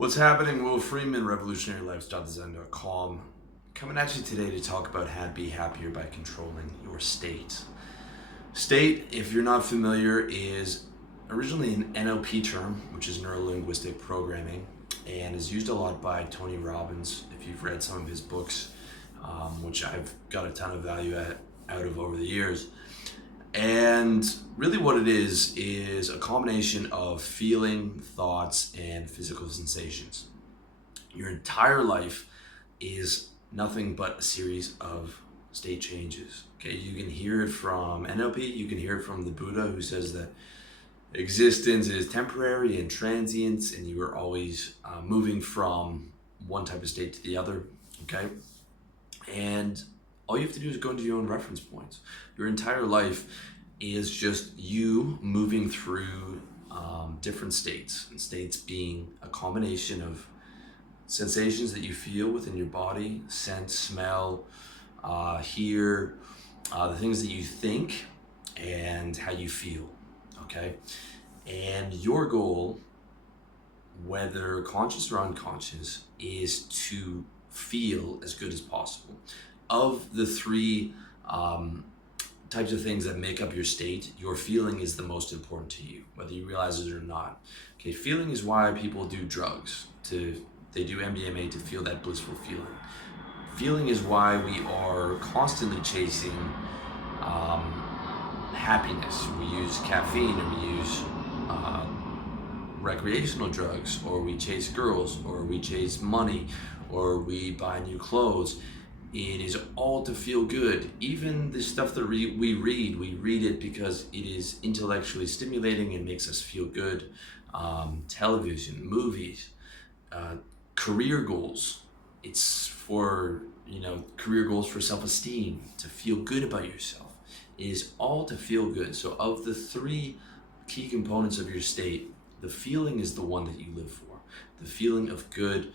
What's happening? Will Freeman, revolutionarylifestyledesign.com, coming at you today to talk about how to be happier by controlling your state. State, if you're not familiar, is originally an NLP term, which is neuro-linguistic programming, and is used a lot by Tony Robbins. If you've read some of his books, which I've got a ton of value out of over the years. And really what it is a combination of feeling, thoughts, and physical sensations. Your entire life is nothing but a series of state changes. Okay, you can hear it from NLP, you can hear it from the Buddha, who says that existence is temporary and transient, and you are always moving from one type of state to the other. Okay, and all you have to do is go into your own reference points. Your entire life is just you moving through different states, and states being a combination of sensations that you feel within your body, sense, smell, hear, the things that you think, and how you feel, okay? And your goal, whether conscious or unconscious, is to feel as good as possible. Of the three types of things that make up your state, your feeling is the most important to you, whether you realize it or not. Okay, feeling is why people do drugs. They do MDMA to feel that blissful feeling. Feeling is why we are constantly chasing happiness. We use caffeine, or we use recreational drugs, or we chase girls, or we chase money, or we buy new clothes. It is all to feel good. Even the stuff that we read it because it is intellectually stimulating and makes us feel good. Television, movies, career goals. It's for, career goals for self-esteem, to feel good about yourself. It is all to feel good. So of the three key components of your state, the feeling is the one that you live for. The feeling of good.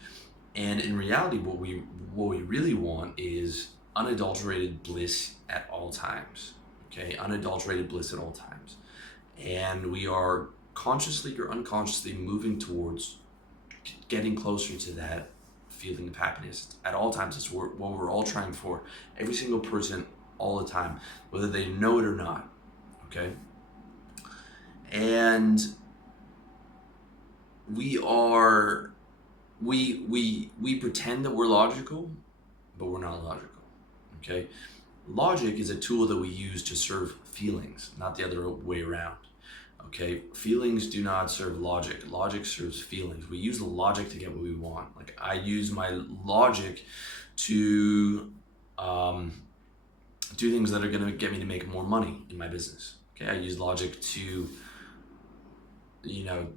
And in reality, what we really want is unadulterated bliss at all times. Okay, unadulterated bliss at all times. And we are consciously or unconsciously moving towards getting closer to that feeling of happiness at all times. It's what we're all trying for. Every single person, all the time, whether they know it or not. Okay, and we pretend that we're logical, but we're not logical. Okay, logic is a tool that we use to serve feelings, not the other way around. Okay, feelings do not serve logic. Logic serves feelings. We use the logic to get what we want. Like, I use my logic to do things that are going to get me to make more money in my business. Okay, I use logic to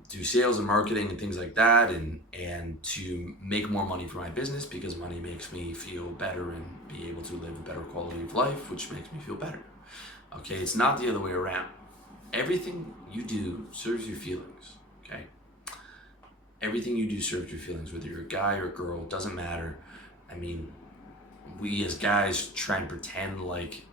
do sales and marketing and things like that, and to make more money for my business, because money makes me feel better and be able to live a better quality of life, which makes me feel better. Okay, it's not the other way around. Everything you do serves your feelings. Okay, everything you do serves your feelings, whether you're a guy or a girl, doesn't matter. I mean, we as guys try and pretend like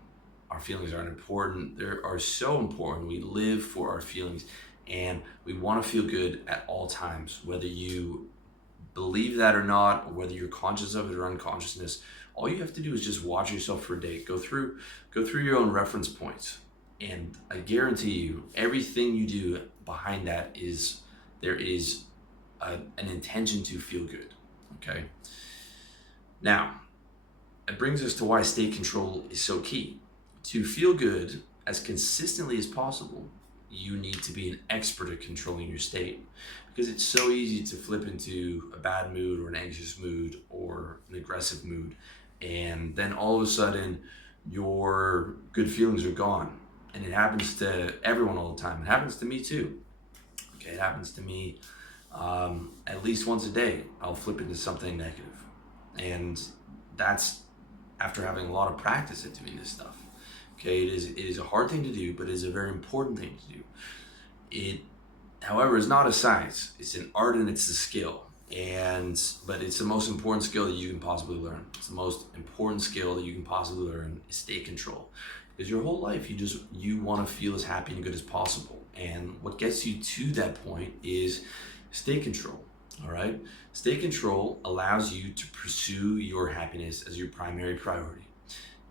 our feelings aren't important. They are so important. We live for our feelings. And we want to feel good at all times, whether you believe that or not, or whether you're conscious of it or unconsciousness. All you have to do is just watch yourself for a day. Go through your own reference points, and I guarantee you, everything you do behind that there is an intention to feel good. Okay. Now, it brings us to why state control is so key. To feel good as consistently as possible, you need to be an expert at controlling your state, because it's so easy to flip into a bad mood or an anxious mood or an aggressive mood, and then all of a sudden your good feelings are gone. And it happens to everyone all the time. It happens to me too. Okay, it happens to me at least once a day. I'll flip into something negative, and that's after having a lot of practice at doing this stuff. Okay, it is a hard thing to do, but it is a very important thing to do. It, however, is not a science. It's an art, and it's a skill. But it's the most important skill that you can possibly learn. It's the most important skill that you can possibly learn is state control. Because your whole life, you want to feel as happy and good as possible. And what gets you to that point is state control. All right. State control allows you to pursue your happiness as your primary priority.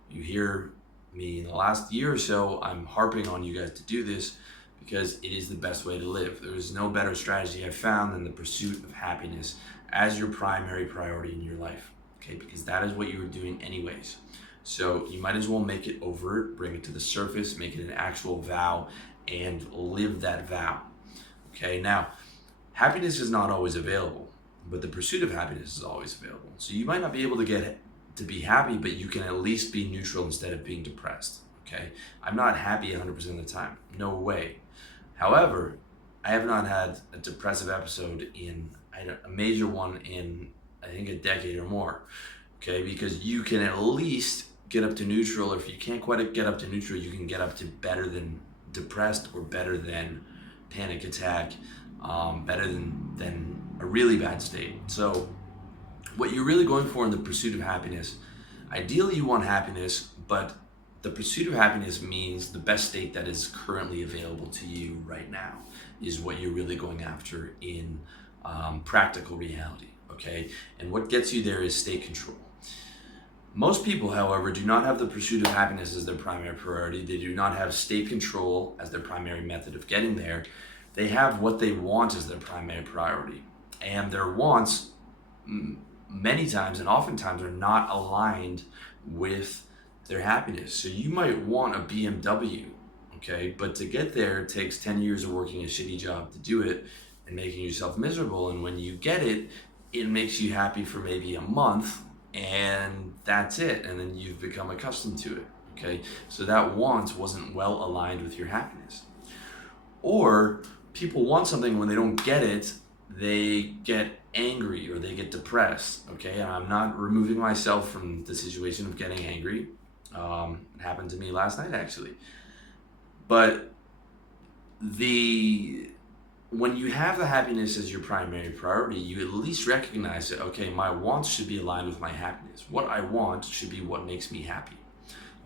You hear me in the last year or so, I'm harping on you guys to do this because it is the best way to live. There is no better strategy I've found than the pursuit of happiness as your primary priority in your life. Okay, because that is what you were doing anyways. So you might as well make it overt, bring it to the surface, make it an actual vow, and live that vow. Okay, now happiness is not always available, but the pursuit of happiness is always available. So you might not be able to get to be happy, but you can at least be neutral instead of being depressed. Okay, I'm not happy 100% of the time. No way. However, I have not had a depressive episode in a major one in I think a decade or more. Okay, because you can at least get up to neutral. If you can't quite get up to neutral, you can get up to better than depressed or better than panic attack, better than a really bad state. So what you're really going for in the pursuit of happiness, ideally you want happiness, but the pursuit of happiness means the best state that is currently available to you right now is what you're really going after in practical reality, okay? And what gets you there is state control. Most people, however, do not have the pursuit of happiness as their primary priority. They do not have state control as their primary method of getting there. They have what they want as their primary priority. And their wants, many times and oftentimes, are not aligned with their happiness. So you might want a BMW, okay? But to get there, it takes 10 years of working a shitty job to do it and making yourself miserable. And when you get it, it makes you happy for maybe a month, and that's it. And then you've become accustomed to it, okay? So that want wasn't well aligned with your happiness. Or people want something, when they don't get it, they get angry or they get depressed, okay? And I'm not removing myself from the situation of getting angry. It happened to me last night, actually. But when you have the happiness as your primary priority, you at least recognize that, okay, my wants should be aligned with my happiness. What I want should be what makes me happy,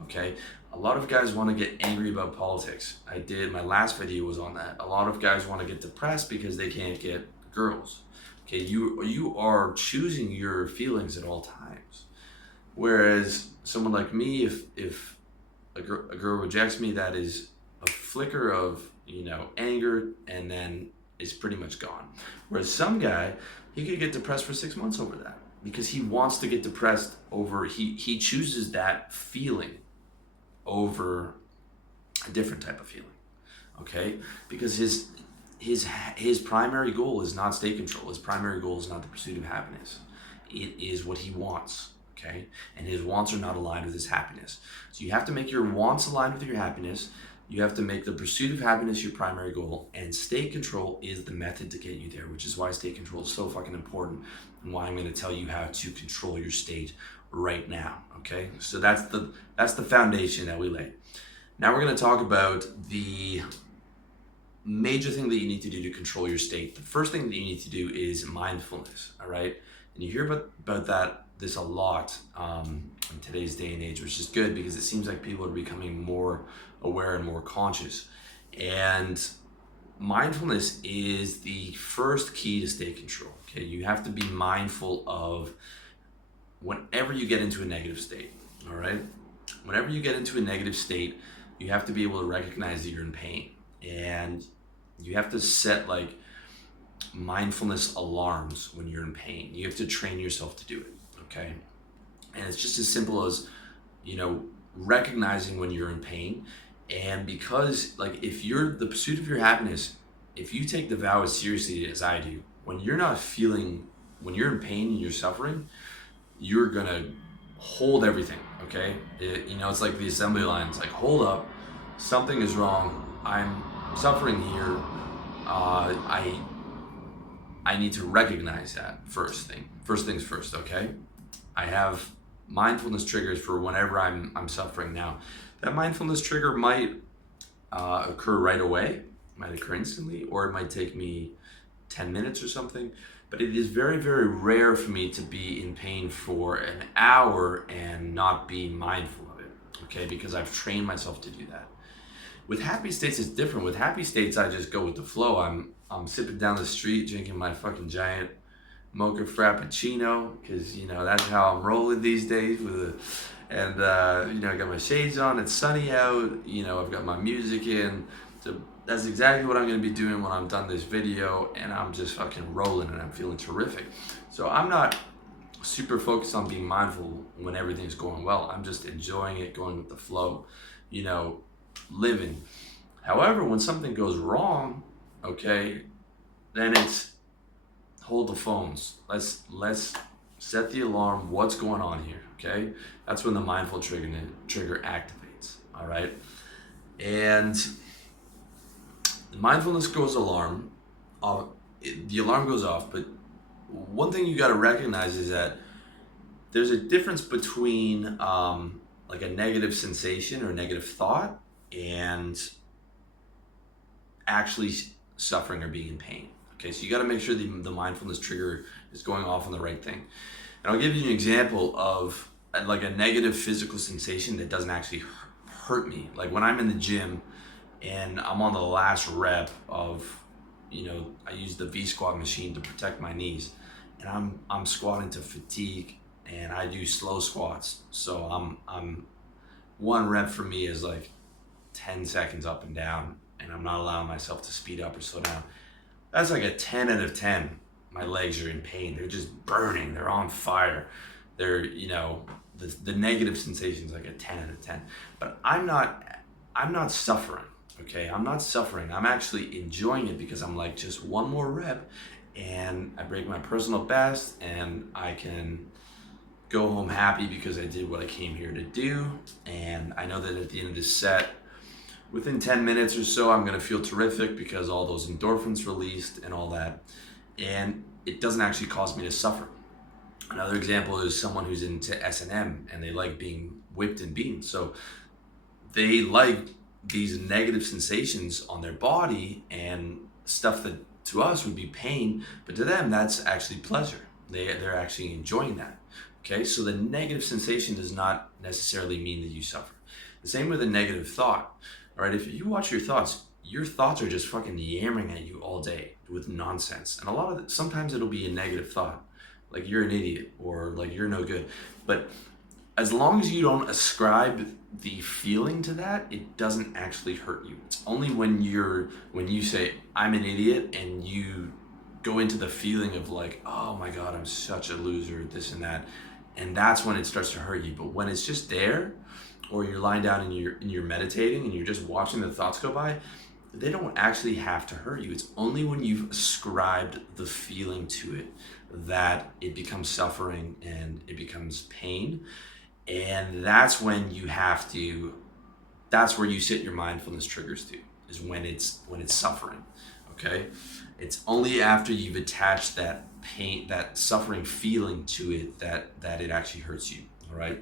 okay? A lot of guys want to get angry about politics. My last video was on that. A lot of guys want to get depressed because they can't get girls. Okay, you are choosing your feelings at all times. Whereas someone like me, if a girl rejects me, that is a flicker of anger, and then it's pretty much gone. Whereas some guy, he could get depressed for 6 months over that because he wants to get depressed over, he chooses that feeling over a different type of feeling, okay? Because his primary goal is not state control. His primary goal is not the pursuit of happiness. It is what he wants, okay? And his wants are not aligned with his happiness. So you have to make your wants aligned with your happiness. You have to make the pursuit of happiness your primary goal, and state control is the method to get you there, which is why state control is so fucking important and why I'm going to tell you how to control your state right now, okay? So that's the foundation that we laid. Now we're going to talk about the major thing that you need to do to control your state. The first thing that you need to do is mindfulness, all right? And you hear about this a lot in today's day and age, which is good because it seems like people are becoming more aware and more conscious. And mindfulness is the first key to state control, okay? You have to be mindful of whenever you get into a negative state, all right? Whenever you get into a negative state, you have to be able to recognize that you're in pain. And you have to set like mindfulness alarms when you're in pain. You have to train yourself to do it, okay? And it's just as simple as, recognizing when you're in pain. And because if you're the pursuit of your happiness, if you take the vow as seriously as I do, when you're in pain and you're suffering, you're gonna hold everything, okay? It's like the assembly line. It's like, hold up, something is wrong. I'm suffering here. I need to recognize that first things first, okay? I have mindfulness triggers for whenever I'm suffering. Now, that mindfulness trigger might occur right away, might occur instantly, or it might take me 10 minutes or something. But it is very, very rare for me to be in pain for an hour and not be mindful of it, okay? Because I've trained myself to do that. With happy states, it's different. With happy states, I just go with the flow. I'm sipping down the street, drinking my fucking giant mocha frappuccino, because that's how I'm rolling these days I got my shades on, it's sunny out, I've got my music in. So that's exactly what I'm going to be doing when I'm done this video, and I'm just fucking rolling and I'm feeling terrific. So I'm not super focused on being mindful when everything's going well. I'm just enjoying it, going with the flow, living. However, when something goes wrong, okay, then it's hold the phones. Let's set the alarm. What's going on here? Okay, that's when the mindful trigger activates. All right, and the mindfulness goes alarm. The alarm goes off, but one thing you got to recognize is that there's a difference between like a negative sensation or negative thought and actually suffering or being in pain. Okay, so you got to make sure the mindfulness trigger is going off on the right thing. And I'll give you an example of like a negative physical sensation that doesn't actually hurt me. Like when I'm in the gym and I'm on the last rep of, I use the V squat machine to protect my knees, and I'm squatting to fatigue, and I do slow squats. So I'm one rep for me is like 10 seconds up and down, and I'm not allowing myself to speed up or slow down. That's like a 10 out of 10. My legs are in pain. They're just burning. They're on fire. They're, the negative sensation's like a 10 out of 10. But I'm not suffering, okay? I'm not suffering. I'm actually enjoying it because I'm like, just one more rep and I break my personal best and I can go home happy because I did what I came here to do. And I know that at the end of this set, within 10 minutes or so, I'm gonna feel terrific because all those endorphins released and all that. And it doesn't actually cause me to suffer. Another example is someone who's into S&M and they like being whipped and beaten. So they like these negative sensations on their body and stuff that to us would be pain, but to them, that's actually pleasure. They're actually enjoying that. Okay, so the negative sensation does not necessarily mean that you suffer. The same with a negative thought. All right, if you watch your thoughts are just fucking yammering at you all day with nonsense. And a lot of sometimes it'll be a negative thought, like you're an idiot or like you're no good. But as long as you don't ascribe the feeling to that, it doesn't actually hurt you. It's only when you say I'm an idiot and you go into the feeling of like, oh my God, I'm such a loser, this and that. And that's when it starts to hurt you. But when it's just there, or you're lying down and you're meditating and you're just watching the thoughts go by, they don't actually have to hurt you. It's only when you've ascribed the feeling to it that it becomes suffering and it becomes pain. And that's when that's where you set your mindfulness triggers to, is when it's suffering. Okay? It's only after you've attached that pain, that suffering feeling to it that it actually hurts you. All right?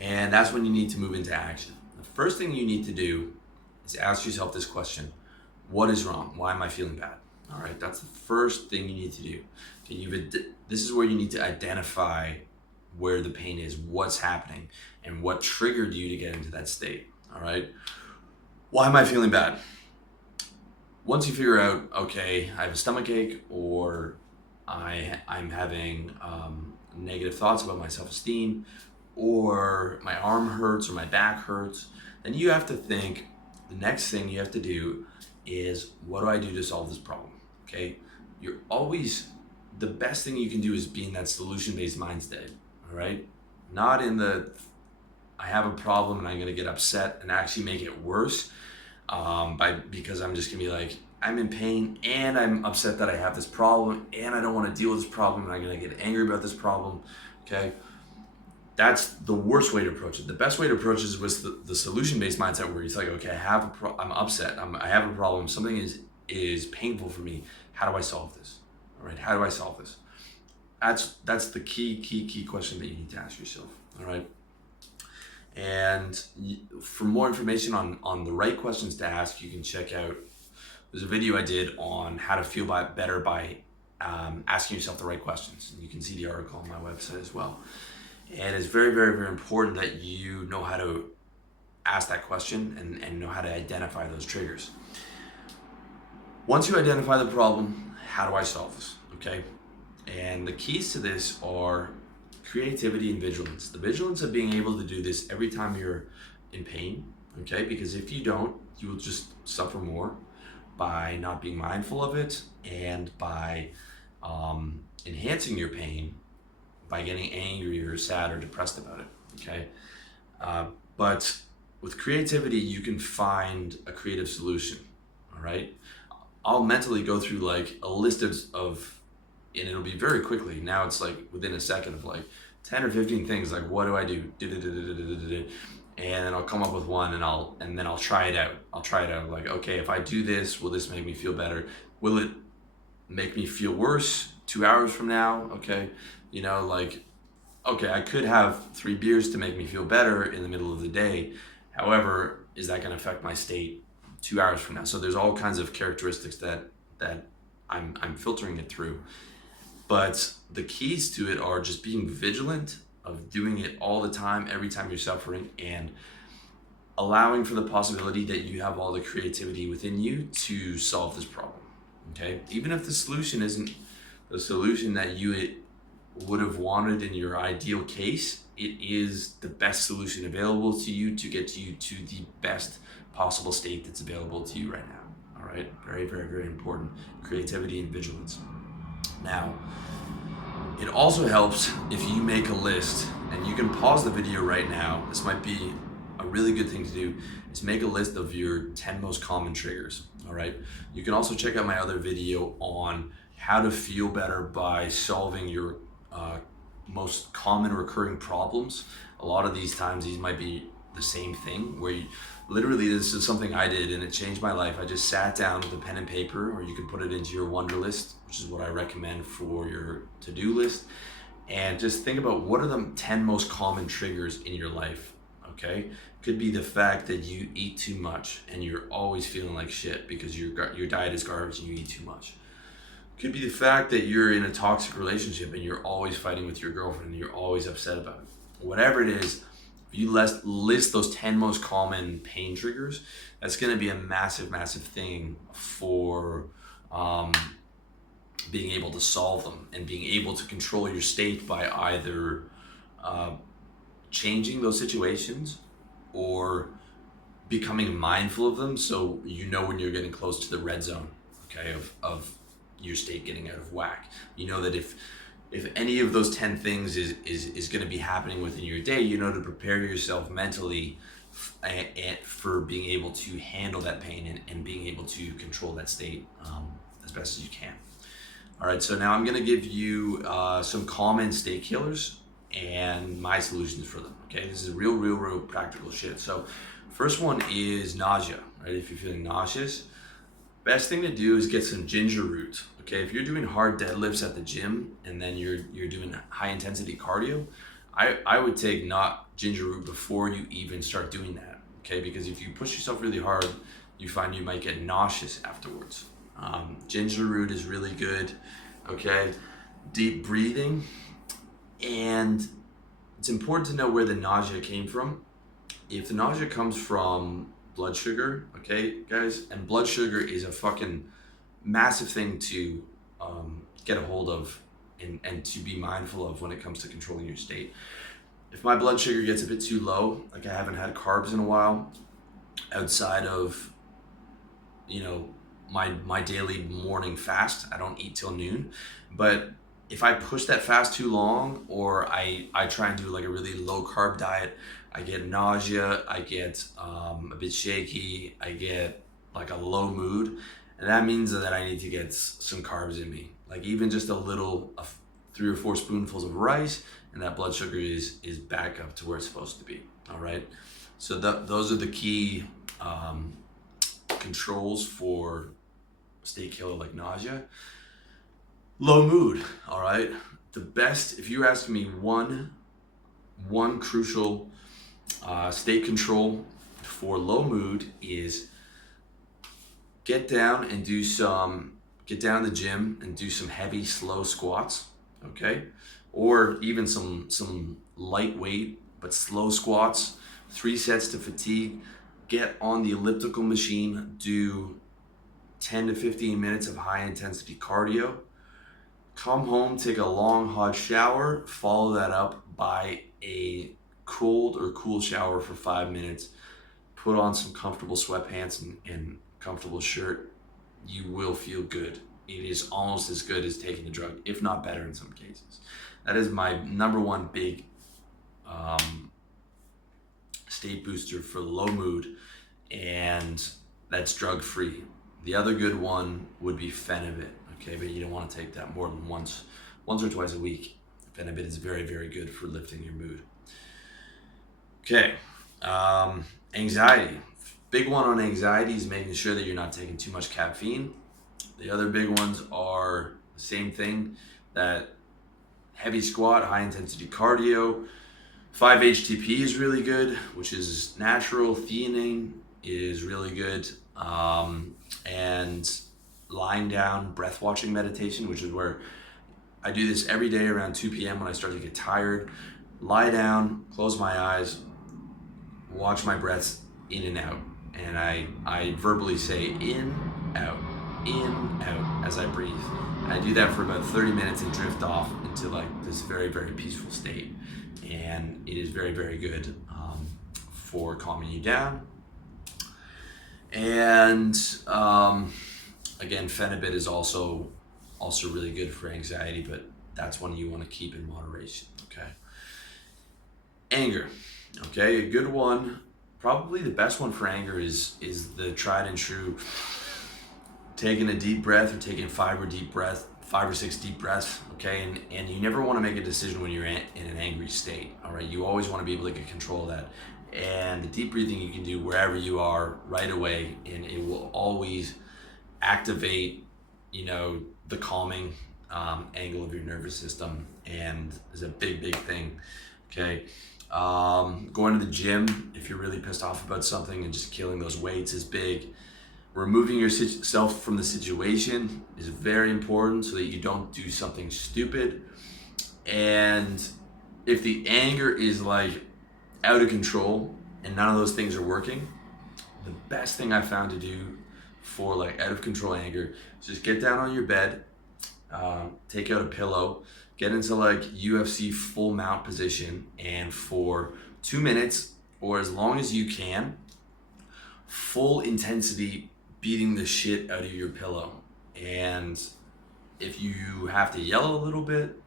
And that's when you need to move into action. The first thing you need to do is ask yourself this question: what is wrong? Why am I feeling bad? All right, that's the first thing you need to do. Okay, this is where you need to identify where the pain is, what's happening, and what triggered you to get into that state. All right, why am I feeling bad? Once you figure out, okay, I have a stomach ache, or I'm having negative thoughts about my self-esteem, or my arm hurts or my back hurts, then you have to think, the next thing you have to do is, what do I do to solve this problem? Okay, the best thing you can do is be in that solution-based mindset. All right, not in the I have a problem and I'm gonna get upset and actually make it worse because I'm just gonna be like, I'm in pain and I'm upset that I have this problem and I don't want to deal with this problem and I'm gonna get angry about this problem. Okay, that's the worst way to approach it. The best way to approach it is with the solution-based mindset, where it's like, okay, I'm upset, I have a problem, something is painful for me. How do I solve this? All right, how do I solve this? That's the key question that you need to ask yourself. All right. And for more information on the right questions to ask, you can check out, there's a video I did on how to feel better by asking yourself the right questions. And you can see the article on my website as well. And it's very, very, very important that you know how to ask that question and know how to identify those triggers. Once you identify the problem, how do I solve this? Okay. And the keys to this are creativity and vigilance. The vigilance of being able to do this every time you're in pain, okay? Because if you don't, you will just suffer more by not being mindful of it, and by enhancing your pain by getting angry or sad or depressed about it, okay? But with creativity, you can find a creative solution, all right? I'll mentally go through like a list of, and it'll be very quickly. Now it's like within a second of like 10 or 15 things, like what do I do? And then I'll come up with one, and then I'll try it out. I'll try it out like, okay, if I do this, will this make me feel better? Will it make me feel worse 2 hours from now? Okay. You know, like, okay, I could have 3 beers to make me feel better in the middle of the day. However, is that going to affect my state 2 hours from now? So there's all kinds of characteristics that I'm filtering it through. But the keys to it are just being vigilant of doing it all the time, every time you're suffering, and allowing for the possibility that you have all the creativity within you to solve this problem. Okay? Even if the solution isn't the solution that you would have wanted in your ideal case, it is the best solution available to you to get you to the best possible state that's available to you right now. All right? Very, very, very important. Creativity and vigilance. Now, it also helps if you make a list, and you can pause the video right now. This might be a really good thing to do, is make a list of your 10 most common triggers, all right? You can also check out my other video on how to feel better by solving your most common recurring problems. A lot of these times, these might be the same thing, where you, literally, this is something I did and it changed my life. I just sat down with a pen and paper, or you can put it into your Wonder List, which is what I recommend for your to-do list, and just think about what are the 10 most common triggers in your life, okay? Could be the fact that you eat too much and you're always feeling like shit because your diet is garbage and you eat too much. Could be the fact that you're in a toxic relationship and you're always fighting with your girlfriend and you're always upset about it. Whatever it is, if you list those 10 most common pain triggers, that's going to be a massive, massive thing for being able to solve them and being able to control your state by either changing those situations or becoming mindful of them, so you know when you're getting close to the red zone, okay, of your state getting out of whack. You know that if any of those 10 things is going to be happening within your day, you know to prepare yourself mentally for being able to handle that pain and being able to control that state as best as you can. All right, so now I'm going to give you some common state killers and my solutions for them. Okay, this is real practical shit. So first one is nausea, right? If you're feeling nauseous, best thing to do is get some ginger root. Okay, if you're doing hard deadlifts at the gym and then you're doing high intensity cardio, I would take not ginger root before you even start doing that. Okay, because if you push yourself really hard, you find you might get nauseous afterwards. Ginger root is really good. Okay, deep breathing, and it's important to know where the nausea came from. If the nausea comes from blood sugar, okay, guys, and blood sugar is a fucking massive thing to get a hold of and to be mindful of when it comes to controlling your state. If my blood sugar gets a bit too low, like I haven't had carbs in a while, outside of, you know, my daily morning fast, I don't eat till noon, but if I push that fast too long, or I try and do like a really low carb diet, I get nausea, I get a bit shaky, I get like a low mood, and that means that I need to get some carbs in me. Like even just a little, 3 or 4 spoonfuls of rice, and that blood sugar is back up to where it's supposed to be. All right, so those are the key controls for state killer like nausea. Low mood, all right? The best, if you're asking me one crucial state control for low mood, is get down in the gym and do some heavy, slow squats, okay? Or even some lightweight but slow squats, 3 sets to fatigue. Get on the elliptical machine, do 10 to 15 minutes of high intensity cardio. Come home, take a long hot shower, follow that up by a cold or cool shower for 5 minutes, put on some comfortable sweatpants and comfortable shirt. You will feel good. It is almost as good as taking the drug, if not better in some cases. That is my number one big state booster for low mood, and that's drug free. The other good one would be Phenibut, okay, but you don't want to take that more than once or twice a week. Phenibut is very, very good for lifting your mood. Okay, anxiety. Big one on anxiety is making sure that you're not taking too much caffeine. The other big ones are the same thing, that heavy squat, high intensity cardio. 5-HTP is really good, which is natural. Theanine is really good. And lying down, breath watching meditation, which is where I do this every day around 2 p.m. when I start to get tired. Lie down, close my eyes, watch my breaths in and out. And I verbally say in, out, as I breathe. And I do that for about 30 minutes and drift off into like this very, very peaceful state. And it is very, very good for calming you down. And again, Phenibut is also really good for anxiety, but that's one you want to keep in moderation. Okay. Anger. Okay, a good one. Probably the best one for anger is the tried and true taking a deep breath, or taking 5 or 6 deep breaths, okay? And you never want to make a decision when you're in an angry state, all right? You always want to be able to get control of that. And the deep breathing you can do wherever you are right away, and it will always activate, the calming angle of your nervous system, and is a big, big thing, okay? Going to the gym, if you're really pissed off about something, and just killing those weights is big. Removing yourself from the situation is very important so that you don't do something stupid. And if the anger is like out of control and none of those things are working, the best thing I found to do for like out of control anger is just get down on your bed, take out a pillow, get into like UFC full mount position, and for 2 minutes or as long as you can, full intensity beating the shit out of your pillow. And if you have to yell a little bit,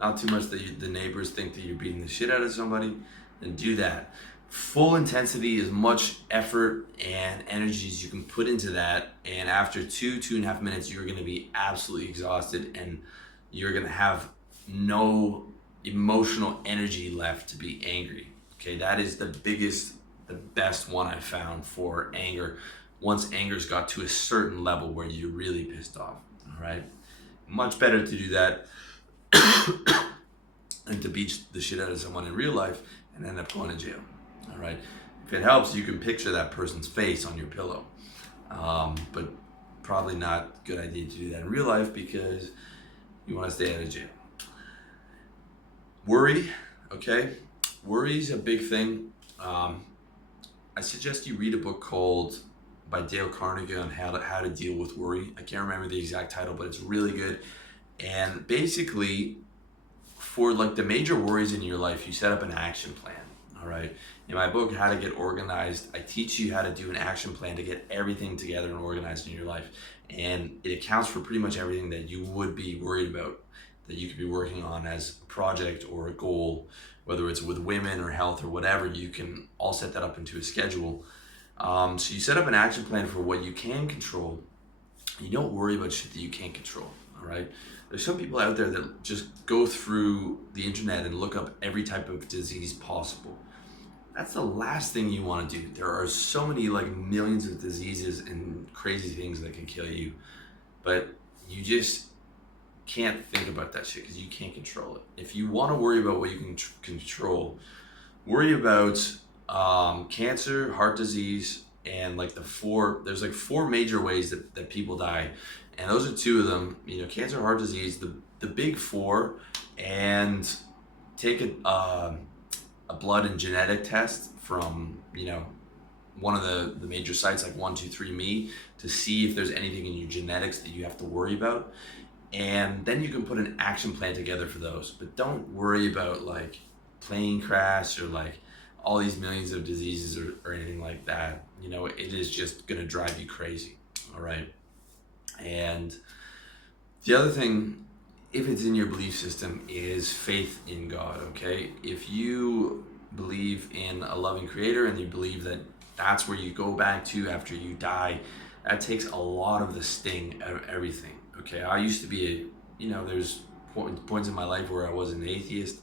not too much that the neighbors think that you're beating the shit out of somebody, then do that. Full intensity, as much effort and energy as you can put into that, and after 2.5 minutes, you're going to be absolutely exhausted, and you're going to have no emotional energy left to be angry. Okay, that is the best one I found for anger. Once anger's got to a certain level where you're really pissed off, all right? Much better to do that than to beat the shit out of someone in real life and end up going to jail, all right? If it helps, you can picture that person's face on your pillow, but probably not a good idea to do that in real life because you want to stay out of jail. Worry, okay? Worry is a big thing. I suggest you read a book called by Dale Carnegie on how to deal with worry. I can't remember the exact title, but it's really good. And basically, for like the major worries in your life, you set up an action plan, all right? In my book, How to Get Organized, I teach you how to do an action plan to get everything together and organized in your life. And it accounts for pretty much everything that you would be worried about, that you could be working on as a project or a goal, whether it's with women or health or whatever. You can all set that up into a schedule. So you set up an action plan for what you can control. You don't worry about shit that you can't control, all right? There's some people out there that just go through the internet and look up every type of disease possible. That's the last thing you want to do. There are so many, like millions of diseases and crazy things that can kill you, but you just can't think about that shit because you can't control it. If you want to worry about what you can control, worry about cancer, heart disease, and like there's like 4 major ways that people die, and those are 2 of them. Cancer, heart disease, the big 4, and take a blood and genetic test from one of the major sites like 123Me to see if there's anything in your genetics that you have to worry about. And then you can put an action plan together for those. But don't worry about like plane crash or like all these millions of diseases or anything like that. You know, it is just going to drive you crazy. All right. And the other thing, if it's in your belief system, is faith in God. Okay. If you believe in a loving creator and you believe that that's where you go back to after you die, that takes a lot of the sting out of everything. Okay, I used to be there's points in my life where I was an atheist.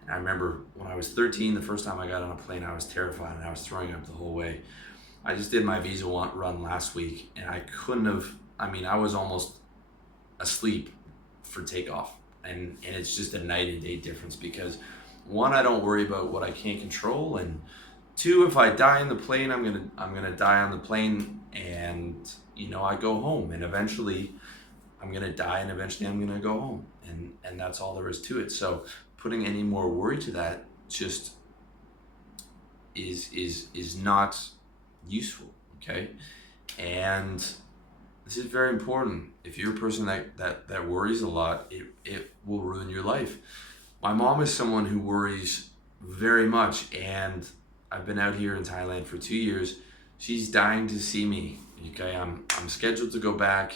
And I remember when I was 13, the first time I got on a plane, I was terrified and I was throwing up the whole way. I just did my visa run last week and I couldn't have, I was almost asleep for takeoff. And it's just a night and day difference because one, I don't worry about what I can't control, and two, if I die in the plane, I'm gonna die on the plane, and I go home, and eventually I'm gonna die, and eventually I'm gonna go home, and that's all there is to it. So putting any more worry to that just is not useful. Okay, and this is very important. If you're a person that worries a lot, it will ruin your life. My mom is someone who worries very much, and I've been out here in Thailand for 2 years. She's dying to see me. Okay, I'm scheduled to go back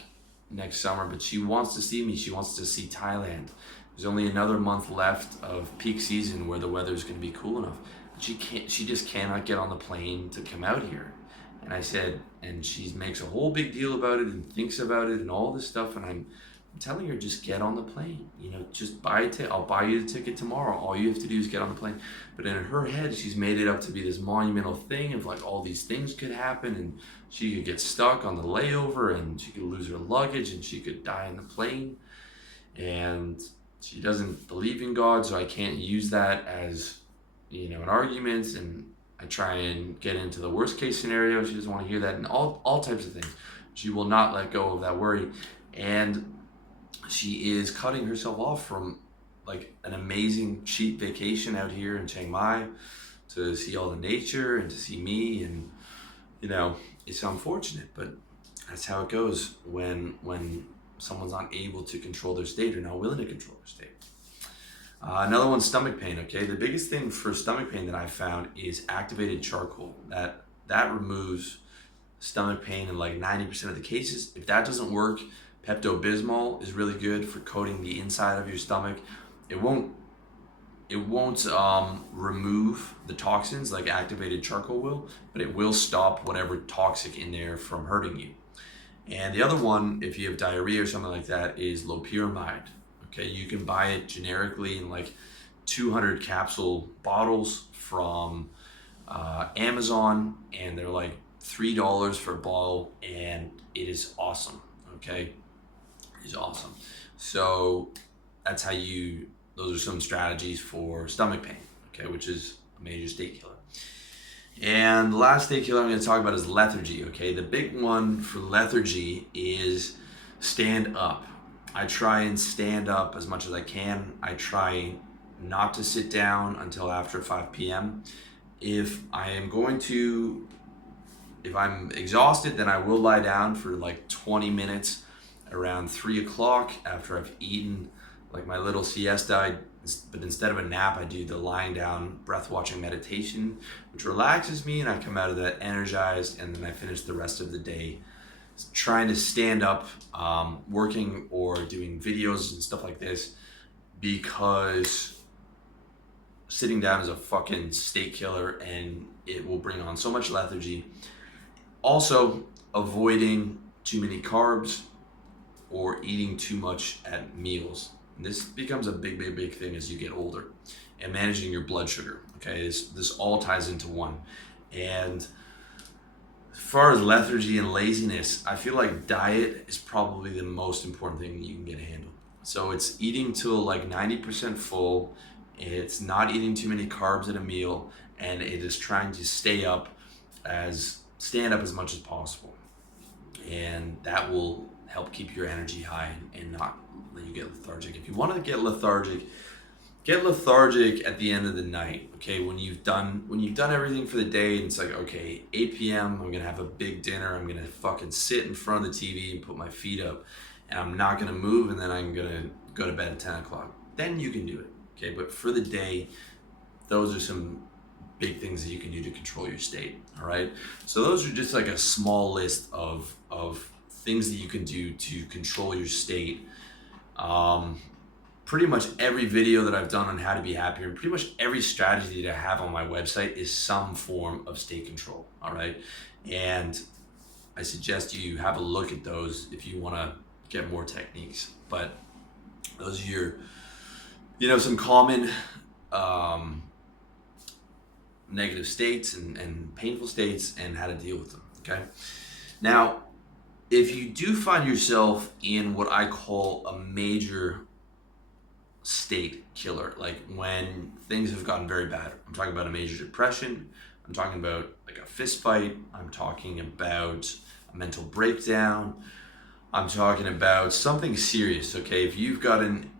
next summer, but she wants to see me. She wants to see Thailand. There's only another month left of peak season where the weather's going to be cool enough. She just cannot get on the plane to come out here. And I said, and she makes a whole big deal about it and thinks about it and all this stuff. And I'm telling her, just get on the plane. Just buy a ticket. I'll buy you the ticket tomorrow. All you have to do is get on the plane. But in her head, she's made it up to be this monumental thing of like all these things could happen, and she could get stuck on the layover, and she could lose her luggage, and she could die on the plane. And she doesn't believe in God, so I can't use that as an argument. And I try and get into the worst case scenario. She doesn't want to hear that, and all types of things. She will not let go of that worry. And she is cutting herself off from like an amazing cheap vacation out here in Chiang Mai to see all the nature and to see me. And it's unfortunate, but that's how it goes when someone's not able to control their state or not willing to control their state. Another one's stomach pain. Okay, the biggest thing for stomach pain that I found is activated charcoal. That removes stomach pain in like 90% of the cases. If that doesn't work, Pepto-Bismol is really good for coating the inside of your stomach. It won't remove the toxins like activated charcoal will, but it will stop whatever toxic in there from hurting you. And the other one, if you have diarrhea or something like that, is loperamide. Okay, you can buy it generically in like 200 capsule bottles from Amazon, and they're like $3 for a bottle, and it is awesome. Okay, it's awesome. So that's how those are some strategies for stomach pain, okay, which is a major state killer. And the last state killer I'm going to talk about is lethargy. Okay, the big one for lethargy is stand up. I try and stand up as much as I can. I try not to sit down until after 5 p.m. If I'm exhausted, then I will lie down for like 20 minutes around 3 o'clock after I've eaten like my little siesta. But instead of a nap, I do the lying down breath watching meditation, which relaxes me, and I come out of that energized, and then I finish the rest of the day trying to stand up, working or doing videos and stuff like this, because sitting down is a fucking state killer and it will bring on so much lethargy. Also, avoiding too many carbs or eating too much at meals. And this becomes a big thing as you get older. And managing your blood sugar. Okay, this all ties into one. And as far as lethargy and laziness, I feel like diet is probably the most important thing you can get a handle. So it's eating till like 90% full. It's not eating too many carbs at a meal, and it is trying to stand up as much as possible. And that will help keep your energy high and not let you get lethargic. If you want to get lethargic at the end of the night. Okay, when you've done everything for the day, and it's like, okay, 8 p.m. I'm gonna have a big dinner. I'm gonna fucking sit in front of the TV and put my feet up. and I'm not going to move, and then I'm going to go to bed at 10 o'clock, then you can do it. Okay, but for the day, those are some big things that you can do to control your state. All right, so those are just like a small list of things that you can do to control your state. Pretty much every video that I've done on how to be happier, and pretty much every strategy that I have on my website is some form of state control. All right, and I suggest you have a look at those if you want to get more techniques. But those are your, some common negative states and painful states and how to deal with them. Okay. Now, if you do find yourself in what I call a major state killer, like when things have gotten very bad, I'm talking about a major depression, I'm talking about like a fist fight, I'm talking about a mental breakdown, I'm talking about something serious. Okay, if you've gotten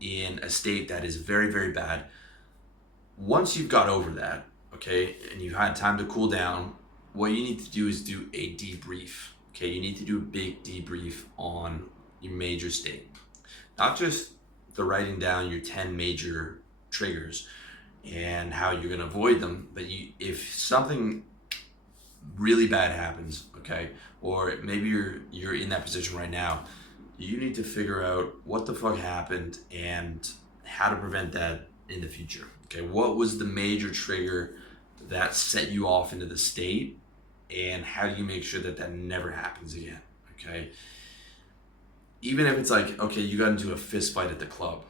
in a state that is very, very bad, once you've got over that, okay, and you've had time to cool down, what you need to do is do a debrief. Okay, you need to do a big debrief on your major state. Not just the writing down your 10 major triggers and how you're going to avoid them, but if something really bad happens, okay, or maybe you're in that position right now, you need to figure out what the fuck happened and how to prevent that in the future. Okay, what was the major trigger that set you off into the state, and how do you make sure that that never happens again? Okay, even if it's like, okay, you got into a fist fight at the club.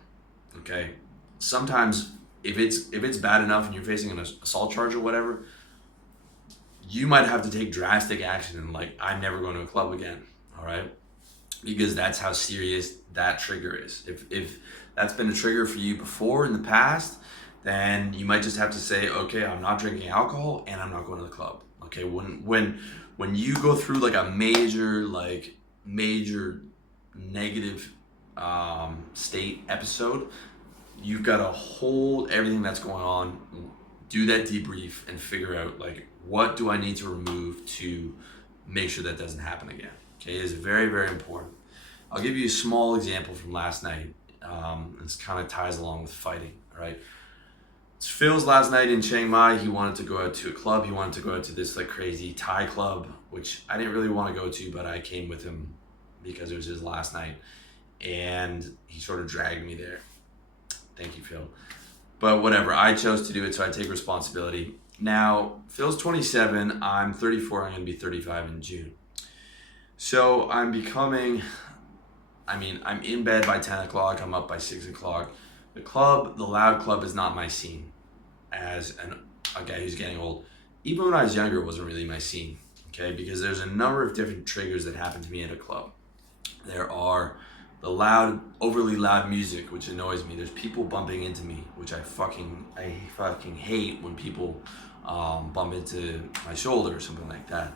Okay, sometimes if it's bad enough and you're facing an assault charge or whatever, you might have to take drastic action and like, I'm never going to a club again. All right, because that's how serious that trigger is. If that's been a trigger for you before in the past, then you might just have to say, okay, I'm not drinking alcohol and I'm not going to the club. Okay, when you go through like a major negative state episode, you've got to hold everything that's going on, do that debrief, and figure out like, what do I need to remove to make sure that doesn't happen again. Okay, it is very, very important. I'll give you a small example from last night. This kind of ties along with fighting. All right. It's Phil's last night in Chiang Mai. He wanted to go out to a club. He wanted to go out to this like crazy Thai club, which I didn't really want to go to, but I came with him because it was his last night, and he sort of dragged me there. Thank you, Phil. But whatever, I chose to do it, so I take responsibility. Now, Phil's 27, I'm 34, I'm gonna be 35 in June. So I'm in bed by 10 o'clock, I'm up by 6 o'clock. The loud club is not my scene as a guy who's getting old. Even when I was younger, it wasn't really my scene, okay? Because there's a number of different triggers that happen to me at a club. There are the overly loud music, which annoys me. There's people bumping into me, which I fucking hate when people bump into my shoulder or something like that.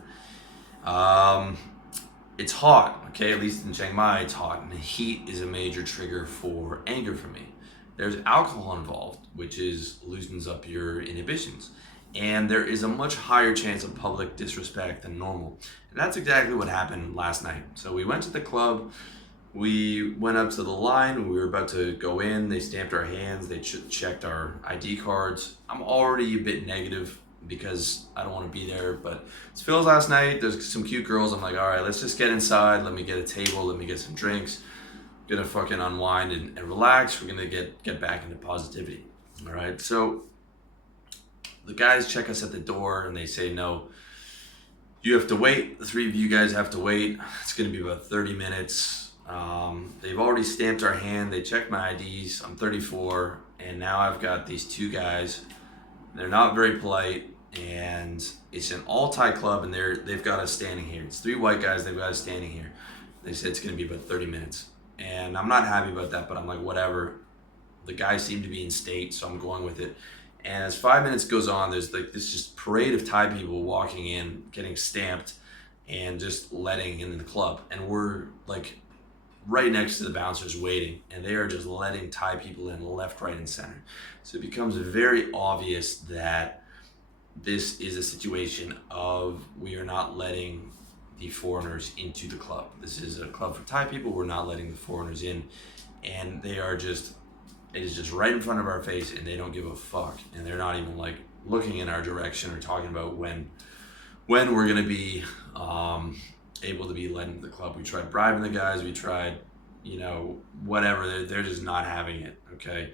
It's hot, okay? At least in Chiang Mai, it's hot, and the heat is a major trigger for anger for me. There's alcohol involved, which loosens up your inhibitions. And there is a much higher chance of public disrespect than normal. And that's exactly what happened last night. So we went to the club, we went up to the line, we were about to go in, they stamped our hands, they checked our ID cards. I'm already a bit negative because I don't want to be there, but it's Phil's last night, there's some cute girls, I'm like, all right, let's just get inside, let me get a table, let me get some drinks, gonna fucking unwind and relax, we're gonna get back into positivity. All right, so the guys check us at the door and they say, no, you have to wait. The three of you guys have to wait. It's going to be about 30 minutes. They've already stamped our hand. They checked my IDs. I'm 34. And now I've got these two guys. They're not very polite. And it's an all-Thai club and they've got us standing here. It's three white guys. They've got us standing here. They said it's going to be about 30 minutes. And I'm not happy about that, but I'm like, whatever. The guys seem to be in state, so I'm going with it. And as 5 minutes goes on, there's like this just parade of Thai people walking in, getting stamped, and just letting in the club. And we're like right next to the bouncers waiting, and they are just letting Thai people in left, right, and center. So it becomes very obvious that this is a situation of we are not letting the foreigners into the club. This is a club for Thai people. We're not letting the foreigners in, and it is just right in front of our face, and they don't give a fuck, and they're not even like looking in our direction or talking about when we're gonna be able to be led into the club. We tried bribing the guys. We tried, whatever. They're just not having it. Okay.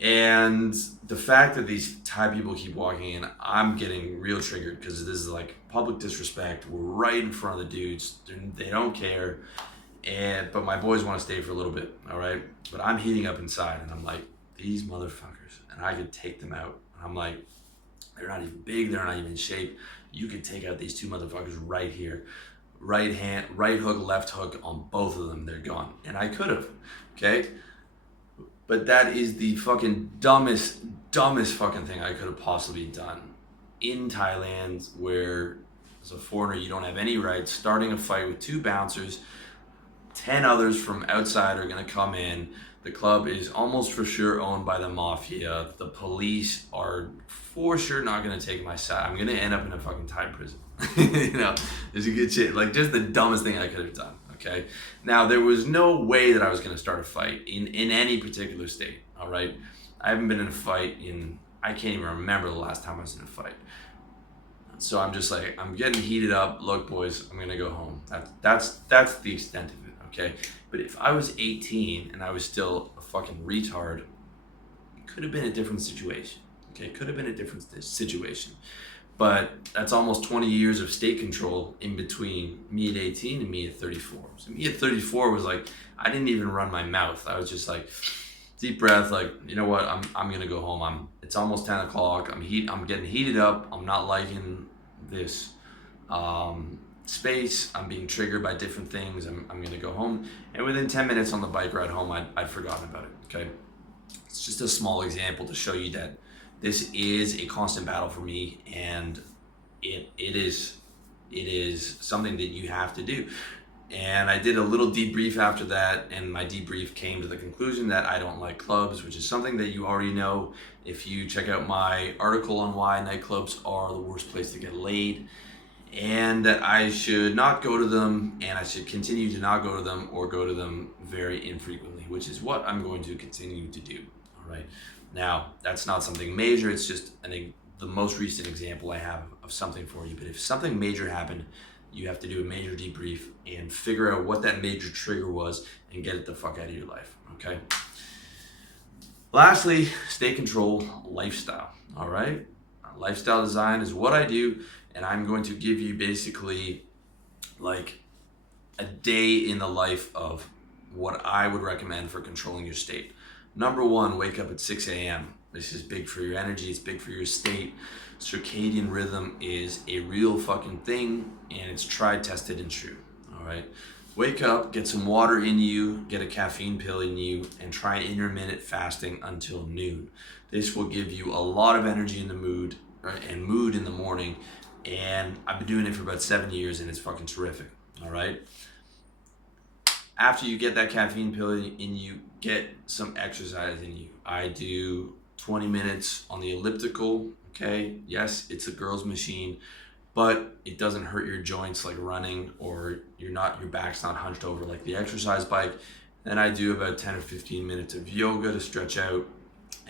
And the fact that these Thai people keep walking in, I'm getting real triggered because this is like public disrespect. We're right in front of the dudes. They don't care. But my boys want to stay for a little bit, all right? But I'm heating up inside, and I'm like, these motherfuckers, and I could take them out. And I'm like, they're not even big. They're not even in shape. You could take out these two motherfuckers right here. Right hand, right hook, left hook on both of them. They're gone. And I could have, okay? But that is the fucking dumbest fucking thing I could have possibly done. In Thailand, where as a foreigner, you don't have any rights, starting a fight with two bouncers, 10 others from outside are gonna come in. The club is almost for sure owned by the mafia. The police are for sure not gonna take my side. I'm gonna end up in a fucking Thai prison. There's a good shit. Like, just the dumbest thing I could have done. Okay. Now, there was no way that I was going to start a fight in any particular state. All right. I haven't been in a fight I can't even remember the last time I was in a fight. So I'm just like, I'm getting heated up. Look, boys, I'm going to go home. That's the extent of it. Okay. But if I was 18 and I was still a fucking retard, it could have been a different situation. Okay. It could have been a different situation. But that's almost 20 years of state control in between me at 18 and me at 34. So me at 34 was like, I didn't even run my mouth. I was just like, deep breath, like, you know what, I'm gonna go home. It's almost 10 o'clock. I'm getting heated up. I'm not liking this space. I'm being triggered by different things. I'm gonna go home. And within 10 minutes on the bike ride home, I'd forgotten about it. Okay. It's just a small example to show you that this is a constant battle for me, and it is something that you have to do. And I did a little debrief after that, and my debrief came to the conclusion that I don't like clubs, which is something that you already know if you check out my article on why nightclubs are the worst place to get laid, and that I should not go to them, and I should continue to not go to them, or go to them very infrequently, which is what I'm going to continue to do. All right. Now, that's not something major. It's just the most recent example I have of something for you. But if something major happened, you have to do a major debrief and figure out what that major trigger was and get it the fuck out of your life, okay? Lastly, state control lifestyle, all right? Lifestyle design is what I do, and I'm going to give you basically like a day in the life of what I would recommend for controlling your state. Number one, wake up at 6 a.m. This is big for your energy. It's big for your state. Circadian rhythm is a real fucking thing, and it's tried, tested, and true. All right. Wake up, get some water in you, get a caffeine pill in you, and try intermittent fasting until noon. This will give you a lot of energy in the mood, right, and mood in the morning. And I've been doing it for about 7 years, and it's fucking terrific. All right. After you get that caffeine pill in you, get some exercise in you. I do 20 minutes on the elliptical, okay? Yes, it's a girl's machine, but it doesn't hurt your joints like running, or your back's not hunched over like the exercise bike. Then I do about 10 or 15 minutes of yoga to stretch out,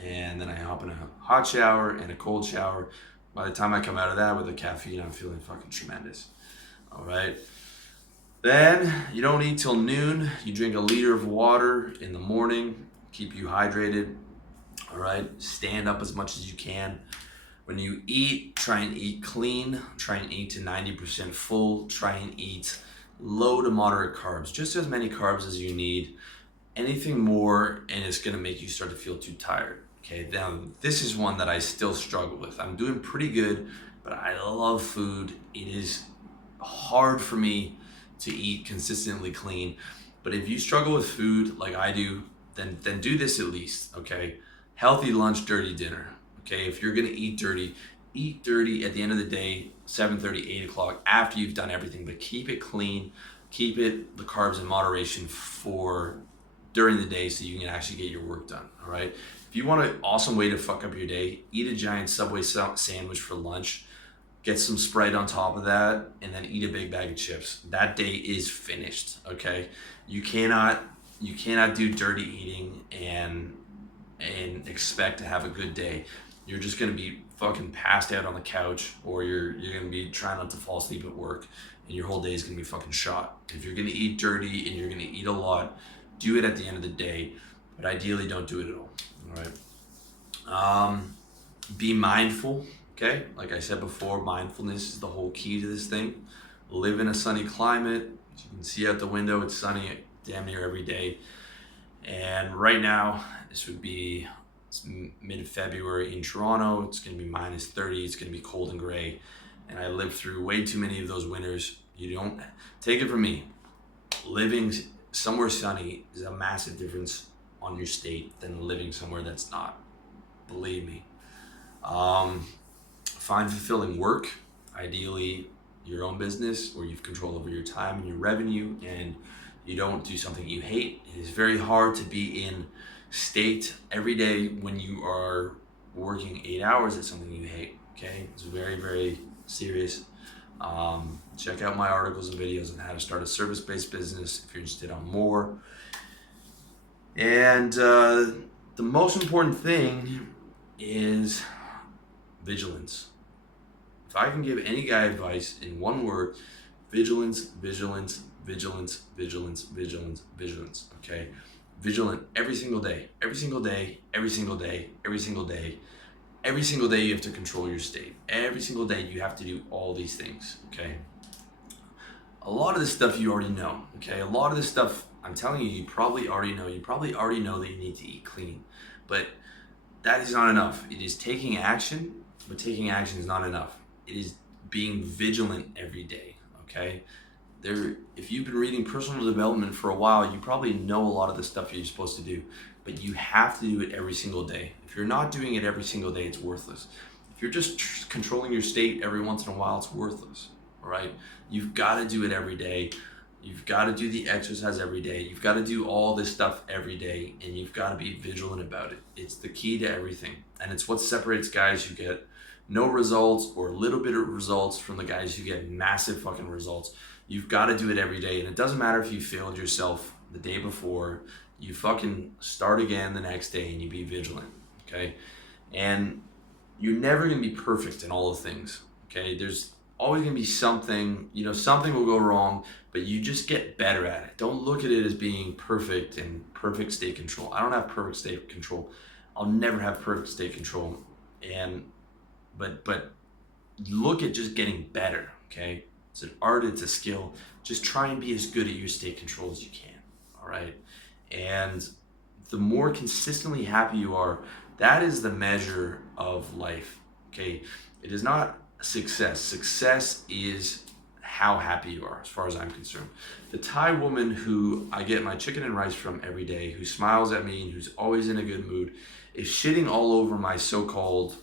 and then I hop in a hot shower and a cold shower. By the time I come out of that with the caffeine, I'm feeling fucking tremendous, all right? Then you don't eat till noon. You drink a liter of water in the morning, keep you hydrated. All right. Stand up as much as you can. When you eat, try and eat clean. Try and eat to 90% full. Try and eat low to moderate carbs, just as many carbs as you need. Anything more, and it's going to make you start to feel too tired. Okay. Now, this is one that I still struggle with. I'm doing pretty good, but I love food. It is hard for me to eat consistently clean. But if you struggle with food like I do, then do this at least, okay? Healthy lunch, dirty dinner, okay? If you're gonna eat dirty at the end of the day, 7:30, 8 o'clock, after you've done everything, but keep it clean, keep it, the carbs in moderation for during the day so you can actually get your work done, all right? If you want an awesome way to fuck up your day, eat a giant Subway sandwich for lunch, get some Sprite on top of that, and then eat a big bag of chips. That day is finished, okay? You cannot do dirty eating and expect to have a good day. You're just gonna be fucking passed out on the couch, or you're gonna be trying not to fall asleep at work, and your whole day is gonna be fucking shot. If you're gonna eat dirty and you're gonna eat a lot, do it at the end of the day, but ideally don't do it at all. All right. Be mindful. Okay, like I said before, mindfulness is the whole key to this thing. Live in a sunny climate. As you can see out the window, it's sunny damn near every day. And right now, this would be mid-February in Toronto. It's going to be minus 30. It's going to be cold and gray. And I lived through way too many of those winters. You don't take it from me. Living somewhere sunny is a massive difference on your state than living somewhere that's not. Believe me. Find fulfilling work, ideally your own business, where you've control over your time and your revenue, and you don't do something you hate. It is very hard to be in state every day when you are working 8 hours at something you hate. Okay, it's very, very serious. Check out my articles and videos on how to start a service-based business if you're interested on more. And the most important thing is vigilance. If I can give any guy advice in one word, vigilance, vigilance, vigilance, vigilance, vigilance, vigilance, okay? Vigilant every single day, every single day, every single day, every single day. Every single day you have to control your state. Every single day you have to do all these things, okay? A lot of this stuff you already know, okay? A lot of this stuff, I'm telling you, you probably already know. You probably already know that you need to eat clean, but that is not enough. It is taking action, but taking action is not enough. It is being vigilant every day, okay? If you've been reading personal development for a while, you probably know a lot of the stuff you're supposed to do, but you have to do it every single day. If you're not doing it every single day, it's worthless. If you're just controlling your state every once in a while, it's worthless, all right? You've got to do it every day. You've got to do the exercise every day. You've got to do all this stuff every day, and you've got to be vigilant about it. It's the key to everything, and it's what separates guys who get no results or a little bit of results from the guys who get massive fucking results. You've got to do it every day, and it doesn't matter if you failed yourself the day before. You fucking start again the next day, and you be vigilant, okay? And you're never going to be perfect in all the things, okay? There's always going to be something, something will go wrong, but you just get better at it. Don't look at it as being perfect and perfect state control. I don't have perfect state control. I'll never have perfect state control. But look at just getting better, okay? It's an art, it's a skill. Just try and be as good at your state control as you can, all right? And the more consistently happy you are, that is the measure of life, okay? It is not success. Success is how happy you are, as far as I'm concerned. The Thai woman who I get my chicken and rice from every day, who smiles at me and who's always in a good mood, is shitting all over my so-called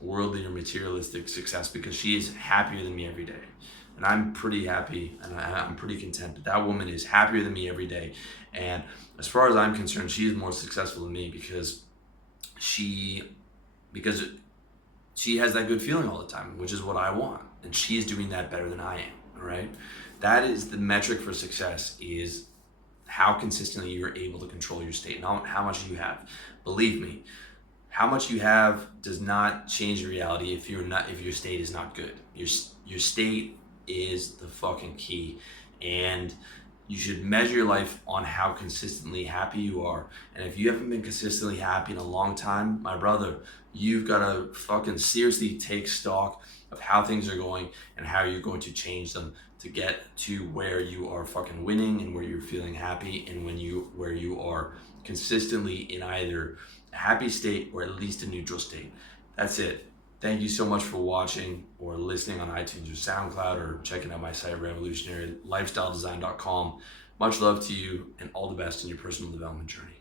worldly or materialistic success, because she is happier than me every day. And I'm pretty happy, and I'm pretty content. But that woman is happier than me every day. And as far as I'm concerned, she is more successful than me because she has that good feeling all the time, which is what I want. And she's doing that better than I am, all right? That is the metric for success, is how consistently you're able to control your state, not how much you have. Believe me, how much you have does not change the reality if your state is not good. Your state is the fucking key, and you should measure your life on how consistently happy you are. And if you haven't been consistently happy in a long time, my brother, you've got to fucking seriously take stock of how things are going and how you're going to change them to get to where you are fucking winning and where you're feeling happy, and where you are consistently in either a happy state or at least a neutral state. That's it. Thank you so much for watching or listening on iTunes or SoundCloud, or checking out my site, revolutionarylifestyledesign.com. Much love to you, and all the best in your personal development journey.